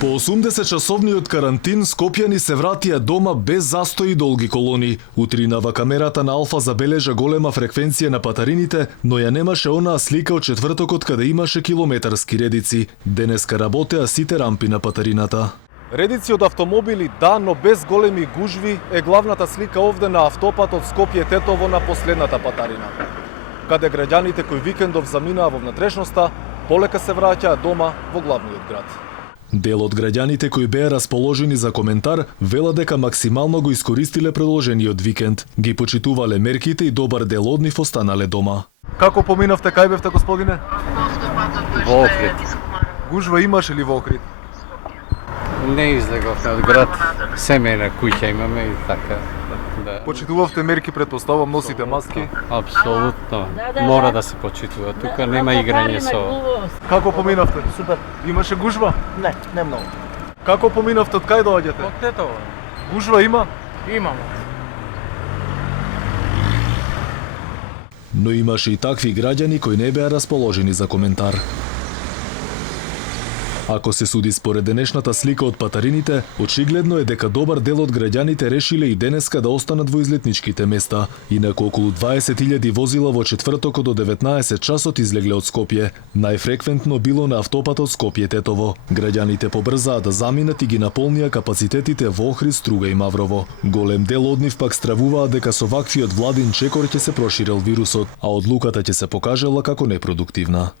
По 80-часовниот карантин, скопјани се вратија дома без застои и долги колони. Утринава камерата на Алфа забележа голема фреквенција на патарините, но ја немаше онаа слика од четвртокот каде имаше километарски редици. Денеска работеа сите рампи на патарината. Редици од автомобили, да, но без големи гужви е главната слика овде на автопатот Скопје-Тетово на последната патарина, каде граѓаните кои викендов заминаа во внатрешноста, полека се враќаа дома во главниот град. Дел од граѓаните кои беа расположени за коментар велат дека максимално го искористиле продолжениот викенд. Ги почитувале мерките и добар дел од нив останале дома. Како поминавте, кај бевте, господине? Во Охрид. Гужва имаше ли во Охрид? Не излеговме од град, семејна куќа имаме и така. Да. Почитувавте мерки, претпоставам, носите маски? Апсолутно. Мора да се почитува. Тука нема играње со... Како поминавте? Супер. Имаше гужва? Не многу. Како поминавте, од кај доаѓате? Од Тетово. Гужва има? Имамо. Но имаше и такви граѓани кои не беа расположени за коментар. Ако се суди според денешната слика од патарините, очигледно е дека добар дел од граѓаните решиле и денеска да останат во излетничките места. Инаку околу 20.000 возила во четвртокот до 19 часот излегле од Скопје. Најфреквентно било на автопатот Скопје-Тетово. Граѓаните побрзаа да заминат и ги наполнија капацитетите во Охрид, Струга и Маврово. Голем дел од нив пак стравуваа дека со ваквиот владин чекор ќе се проширел вирусот, а одлуката ќе се покажала како непродуктивна.